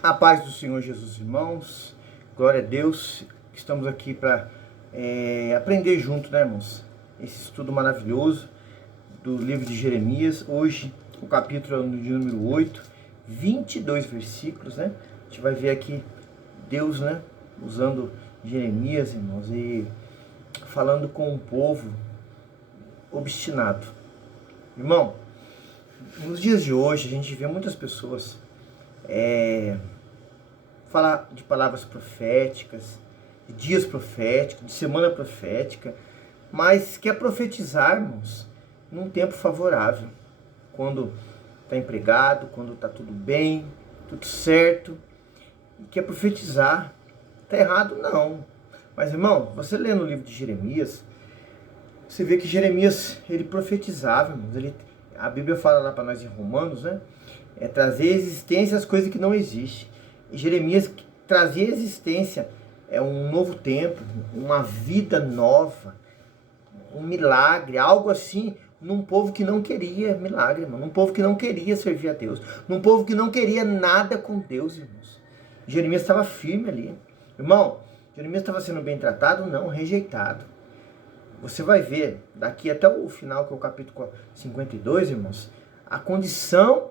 A paz do Senhor Jesus, irmãos. Glória a Deus. Estamos aqui para aprender junto, né, irmãos? Esse estudo maravilhoso do livro de Jeremias. Hoje, o capítulo de número 8, 22 versículos, né? A gente vai ver aqui Deus, né, usando Jeremias, irmãos, e falando com um povo obstinado. Irmão, nos dias de hoje, a gente vê muitas pessoas falar de palavras proféticas, de dias proféticos, de semana profética, mas quer profetizarmos num tempo favorável, quando está empregado, quando está tudo bem, tudo certo, e quer profetizar. Está errado? Não. Mas, irmão, você lê no livro de Jeremias, você vê que Jeremias, ele profetizava, irmãos. A Bíblia fala lá para nós em Romanos, né? Trazer existência às coisas que não existem. E Jeremias trazia existência, um novo tempo, uma vida nova, um milagre, algo assim, num povo que não queria milagre, irmão, num povo que não queria servir a Deus, num povo que não queria nada com Deus, irmãos. Jeremias estava firme ali. Irmão, Jeremias estava sendo bem tratado? Não, rejeitado. Você vai ver, daqui até o final, que é o capítulo 52, irmãos, a condição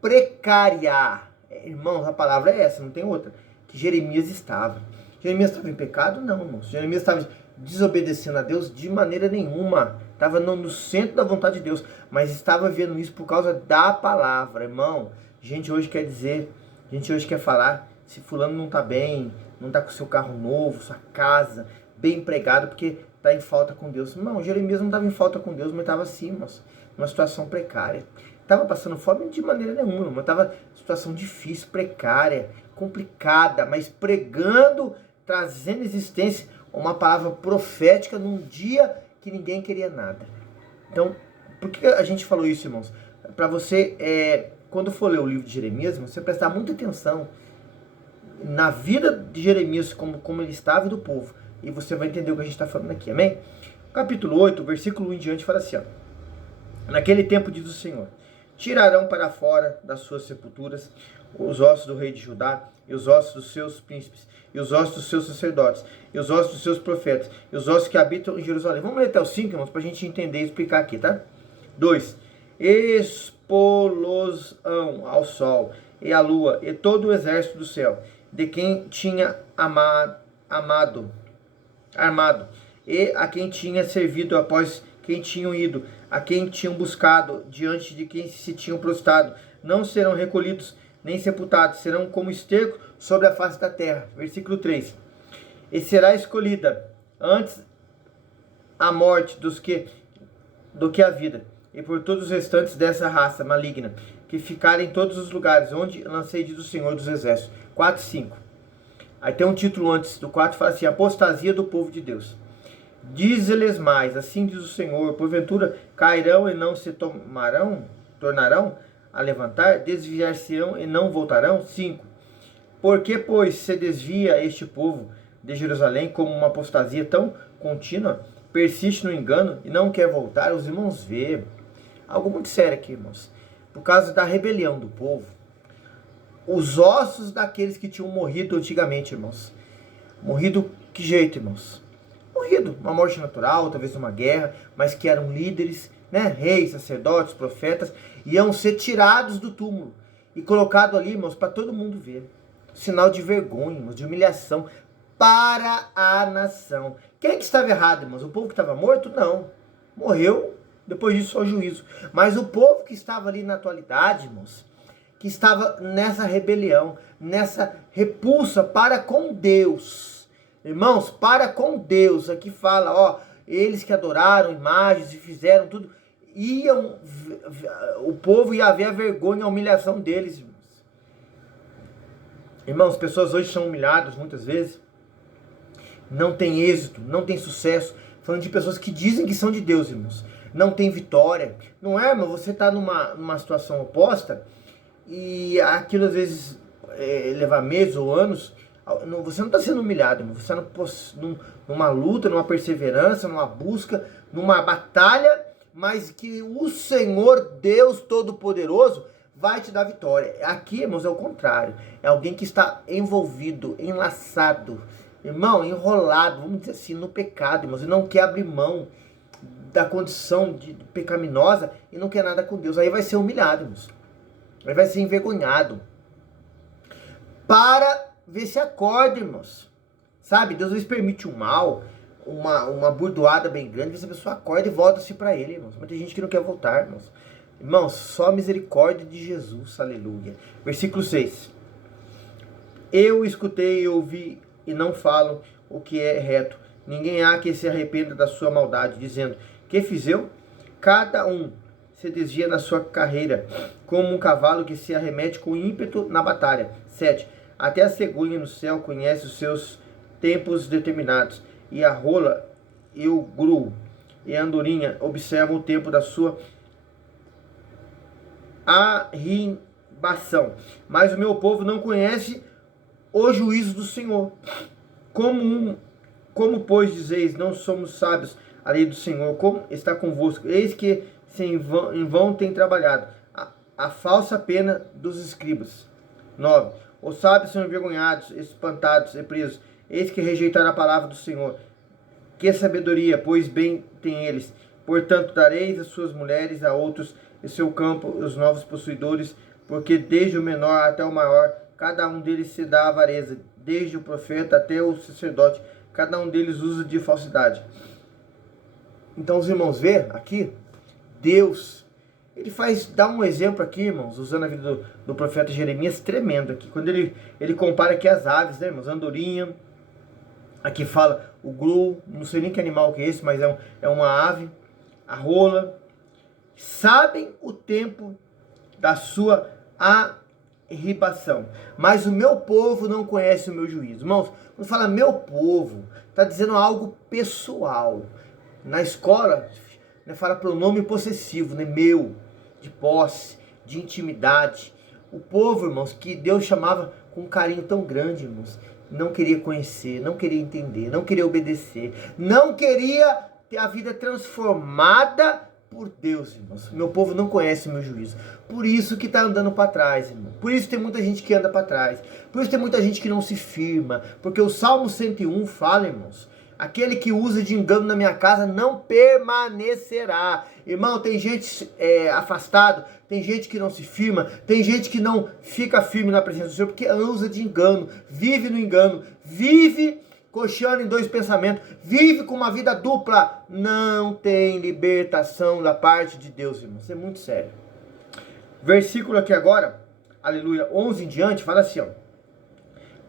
precária, irmãos, a palavra é essa, não tem outra, que Jeremias estava. Jeremias estava em pecado? Não, irmãos. Jeremias estava desobedecendo a Deus de maneira nenhuma. Estava no centro da vontade de Deus, mas estava vendo isso por causa da palavra, irmão. Gente hoje quer dizer, gente hoje quer falar, se fulano não está bem, não está com seu carro novo, sua casa, bem empregado, porque está em falta com Deus. Irmão, Jeremias não estava em falta com Deus, mas estava assim, irmãos, numa situação precária. Estava passando fome de maneira nenhuma, mas estava em situação difícil, precária, complicada, mas pregando, trazendo existência, uma palavra profética num dia que ninguém queria nada. Então, por que a gente falou isso, irmãos? Para você, quando for ler o livro de Jeremias, você prestar muita atenção na vida de Jeremias, como ele estava e do povo. E você vai entender o que a gente está falando aqui, amém? Capítulo 8, versículo 1 em diante, fala assim, ó. Naquele tempo, diz o Senhor, tirarão para fora das suas sepulturas os ossos do rei de Judá, e os ossos dos seus príncipes, e os ossos dos seus sacerdotes, e os ossos dos seus profetas, e os ossos que habitam em Jerusalém. Vamos ler até o 5, irmãos, para a gente entender e explicar aqui, tá? 2. Expô-los-ão ao sol, e à lua, e todo o exército do céu, de quem tinha armado, e a quem tinha servido após quem tinham ido, a quem tinham buscado, diante de quem se tinham prostrado, não serão recolhidos, nem sepultados, serão como esterco sobre a face da terra. Versículo 3. E será escolhida antes a morte do que a vida, e por todos os restantes dessa raça maligna, que ficarem em todos os lugares onde lancei, diz o Senhor dos Exércitos. 4 e 5. Aí tem um título antes do 4, fala assim, apostasia do povo de Deus. Diz-lhes mais, assim diz o Senhor, porventura cairão e não se tornarão a levantar, desviar-se-ão e não voltarão? 5. Porque, pois, se desvia este povo de Jerusalém como uma apostasia tão contínua, persiste no engano e não quer voltar? Os irmãos vê algo muito sério aqui, irmãos. Por causa da rebelião do povo, os ossos daqueles que tinham morrido antigamente, irmãos. Morrido que jeito, irmãos? Morrido, uma morte natural, talvez uma guerra, mas que eram líderes, né? Reis, sacerdotes, profetas, iam ser tirados do túmulo e colocados ali, irmãos, para todo mundo ver. Sinal de vergonha, irmãos, de humilhação para a nação. Quem é que estava errado, irmãos? O povo que estava morto? Não. Morreu, depois disso só juízo. Mas o povo que estava ali na atualidade, irmãos, que estava nessa rebelião, nessa repulsa para com Deus. Irmãos, para com Deus, aqui fala, ó, eles que adoraram imagens e fizeram tudo, o povo ia ver a vergonha, a humilhação deles, irmãos. Irmãos, pessoas hoje são humilhadas muitas vezes, não tem êxito, não tem sucesso, falando de pessoas que dizem que são de Deus, irmãos, não tem vitória. Não é, irmão, você está numa situação oposta, e aquilo às vezes levar meses ou anos, você não está sendo humilhado, irmão. Você está numa luta, numa perseverança, numa busca, numa batalha, mas que o Senhor Deus Todo-Poderoso vai te dar vitória. Aqui, irmãos, é o contrário. É alguém que está envolvido, enlaçado, irmão, enrolado, vamos dizer assim, no pecado, irmãos, e não quer abrir mão da condição de pecaminosa e não quer nada com Deus. Aí vai ser humilhado, irmãos. Aí vai ser envergonhado. Para ver se acorda, irmãos. Sabe, Deus às vezes permite um mal, uma burdoada bem grande, essa pessoa acorda e volta-se para ele, irmãos. Mas tem gente que não quer voltar, irmãos. Irmãos, só a misericórdia de Jesus, aleluia. Versículo 6. Eu escutei e ouvi e não falo o que é reto. Ninguém há que se arrependa da sua maldade, dizendo, que fiz eu? Cada um se desvia na sua carreira, como um cavalo que se arremete com ímpeto na batalha. 7. Até a cegonha no céu conhece os seus tempos determinados, e a rola e o gru e a andorinha observam o tempo da sua arribação. Mas o meu povo não conhece o juízo do Senhor. Como pois dizeis, não somos sábios, a lei do Senhor, como está convosco? Eis que em vão tem trabalhado a falsa pena dos escribas. 9. Os sábios são envergonhados, espantados e presos. Eis que rejeitaram a palavra do Senhor. Que sabedoria, pois bem tem eles. Portanto, dareis as suas mulheres a outros, e seu campo, os novos possuidores, porque desde o menor até o maior, cada um deles se dá avareza, desde o profeta até o sacerdote, cada um deles usa de falsidade. Então os irmãos vê aqui, Deus, ele dá um exemplo aqui, irmãos, usando a vida do profeta Jeremias, tremendo aqui, quando ele compara aqui as aves, né, irmãos, andorinha, aqui fala o glu, não sei nem que animal que é esse, mas é uma ave, a rola, sabem o tempo da sua arribação, mas o meu povo não conhece o meu juízo. Irmãos, quando fala meu povo, está dizendo algo pessoal. Na escola, né, fala pronome possessivo, né, meu, de posse, de intimidade. O povo, irmãos, que Deus chamava com um carinho tão grande, irmãos, não queria conhecer, não queria entender, não queria obedecer, não queria ter a vida transformada por Deus, irmãos. Meu povo não conhece o meu juízo. Por isso que está andando para trás, irmão. Por isso tem muita gente que anda para trás. Por isso tem muita gente que não se firma. Porque o Salmo 101 fala, irmãos, aquele que usa de engano na minha casa não permanecerá. Irmão, tem gente afastado, tem gente que não se firma, tem gente que não fica firme na presença do Senhor porque usa de engano, vive no engano, vive cocheando em dois pensamentos, vive com uma vida dupla, não tem libertação da parte de Deus, irmão. Isso é muito sério. Versículo aqui agora, aleluia, 11 em diante, fala assim, ó.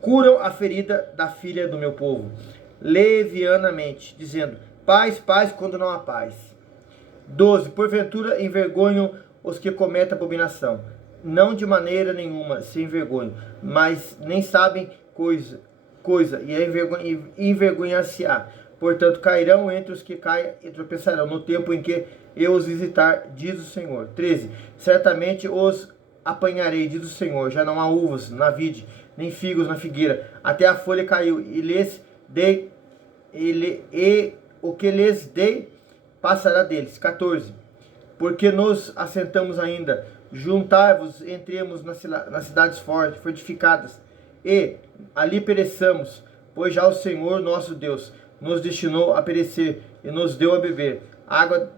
Curam a ferida da filha do meu povo, levianamente, dizendo, paz, paz, quando não há paz. 12, porventura envergonham os que cometem abominação, não de maneira nenhuma se envergonham, mas nem sabem coisa e envergonhar-se-á. Portanto, cairão entre os que caem e tropeçarão no tempo em que eu os visitar, diz o Senhor. 13, certamente os apanharei, diz o Senhor, já não há uvas na vide, nem figos na figueira, até a folha caiu, e o que lhes dei passará deles. 14, porque nos assentamos ainda, juntai-vos, entremos nas cidades fortificadas, e ali pereçamos, pois já o Senhor nosso Deus nos destinou a perecer, e nos deu a beber água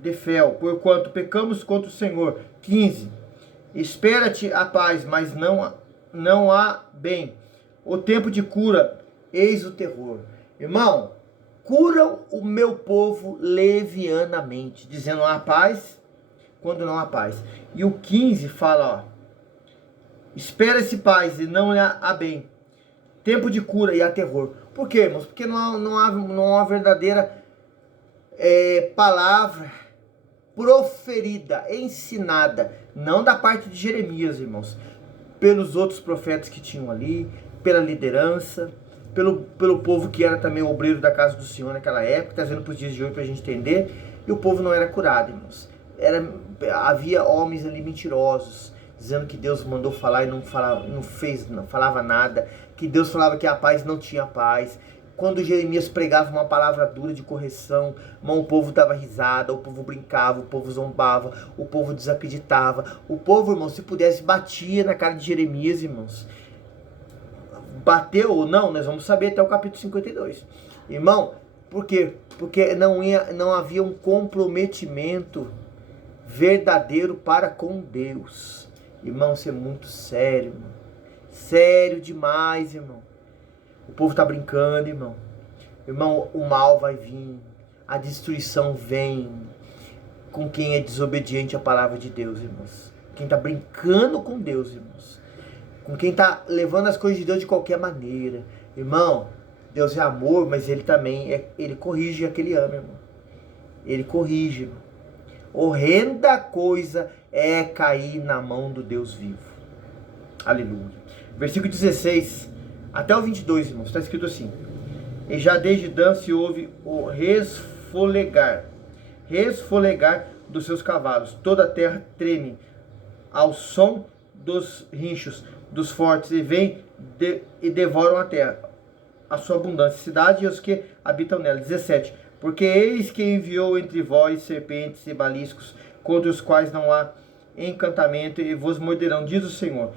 de fel, porquanto pecamos contra o Senhor. 15, espera-te a paz, mas não há bem, o tempo de cura, eis o terror. Irmão, curam o meu povo levianamente, dizendo há paz, quando não há paz. E o 15 fala, ó, espera-se paz e não há bem, tempo de cura e há terror. Por quê, irmãos? Porque não há uma verdadeira palavra proferida, ensinada, não da parte de Jeremias, irmãos, pelos outros profetas que tinham ali, pela liderança, pelo povo que era também o obreiro da casa do Senhor naquela época, trazendo para os dias de hoje para a gente entender, e o povo não era curado, irmãos. Havia homens ali mentirosos, dizendo que Deus mandou falar e não falava nada, que Deus falava que a paz não tinha paz, quando Jeremias pregava uma palavra dura de correção, irmão, o povo dava risada, o povo brincava, o povo zombava, o povo desacreditava. O povo, irmão, se pudesse, batia na cara de Jeremias, irmãos. Bateu ou não, nós vamos saber até o capítulo 52. Irmão, por quê? Porque não havia um comprometimento verdadeiro para com Deus. Irmão, isso é muito sério, irmão. Sério demais, irmão. O povo está brincando, irmão. Irmão, o mal vai vir. A destruição vem com quem é desobediente à palavra de Deus, irmãos. Quem está brincando com Deus, irmãos. Com quem está levando as coisas de Deus de qualquer maneira. Irmão, Deus é amor, mas Ele também, Ele corrige aquele ama, irmão. Ele corrige, irmão. Horrenda coisa é cair na mão do Deus vivo. Aleluia. Versículo 16 até o 22, irmãos, está escrito assim: e já desde Dan se ouve o resfolegar dos seus cavalos. Toda a terra treme ao som dos rinchos dos fortes, e vêm e devoram a terra, a sua abundância, cidade e os que habitam nela. 17. Porque eis que enviou entre vós serpentes e baliscos, contra os quais não há encantamento, e vos morderão, diz o Senhor.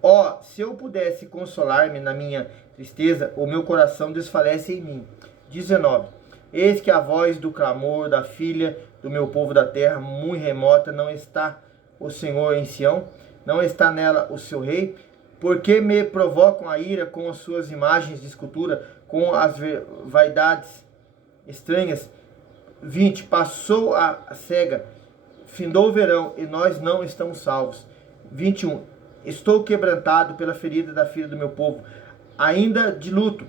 Ó, se eu pudesse consolar-me na minha tristeza, o meu coração desfalece em mim. 19. Eis que a voz do clamor da filha do meu povo da terra, muito remota, não está o Senhor em Sião, não está nela o seu rei, porque me provocam a ira com as suas imagens de escultura, com as vaidades estranhas. 20. Passou a cega, findou o verão, e nós não estamos salvos. 21. Estou quebrantado pela ferida da filha do meu povo, ainda de luto,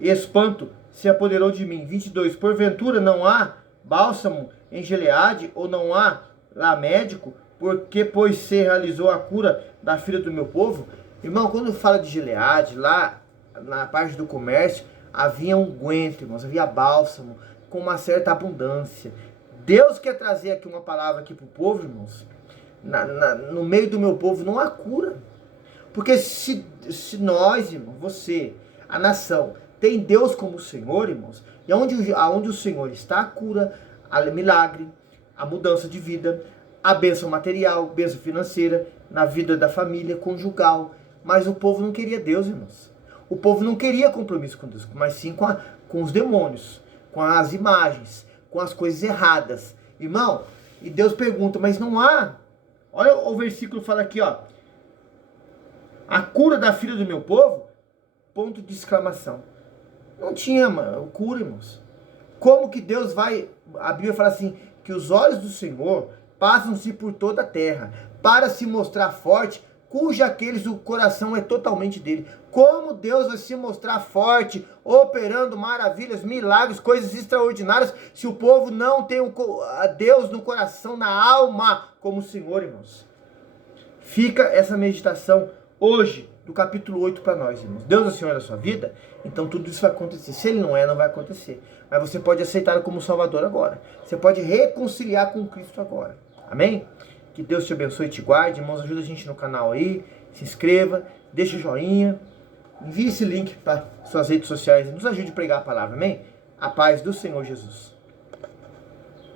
espanto se apoderou de mim. 22. Porventura não há bálsamo em Gileade, ou não há lá médico, porque pois se realizou a cura da filha do meu povo? Irmão, quando fala de Gileade, lá na parte do comércio, havia unguento, irmãos, havia bálsamo, com uma certa abundância. Deus quer trazer aqui uma palavra aqui para o povo, irmãos. No meio do meu povo não há cura. Porque se nós, irmão, você, a nação, tem Deus como Senhor, irmãos, e aonde o Senhor está, a cura, a milagre, a mudança de vida, a bênção material, bênção financeira, na vida da família, conjugal. Mas o povo não queria Deus, irmãos. O povo não queria compromisso com Deus, mas sim com os demônios, com as imagens, com as coisas erradas. Irmão, e Deus pergunta, mas não há. Olha o versículo, fala aqui, ó. A cura da filha do meu povo, ponto de exclamação. Não tinha cura, irmãos. Como que Deus vai... A Bíblia fala assim, que os olhos do Senhor passam-se por toda a terra, para se mostrar forte, cuja aqueles o coração é totalmente dele. Como Deus vai se mostrar forte, operando maravilhas, milagres, coisas extraordinárias, se o povo não tem a Deus no coração, na alma, como o Senhor, irmãos. Fica essa meditação hoje, do capítulo 8 para nós, irmãos. Deus é o Senhor da sua vida, então tudo isso vai acontecer. Se Ele não é, não vai acontecer. Mas você pode aceitá-lo como Salvador agora. Você pode reconciliar com Cristo agora. Amém? Que Deus te abençoe e te guarde. Irmãos, ajuda a gente no canal aí. Se inscreva, deixa o joinha. Envie esse link para suas redes sociais. Nos ajude a pregar a palavra. Amém? A paz do Senhor Jesus.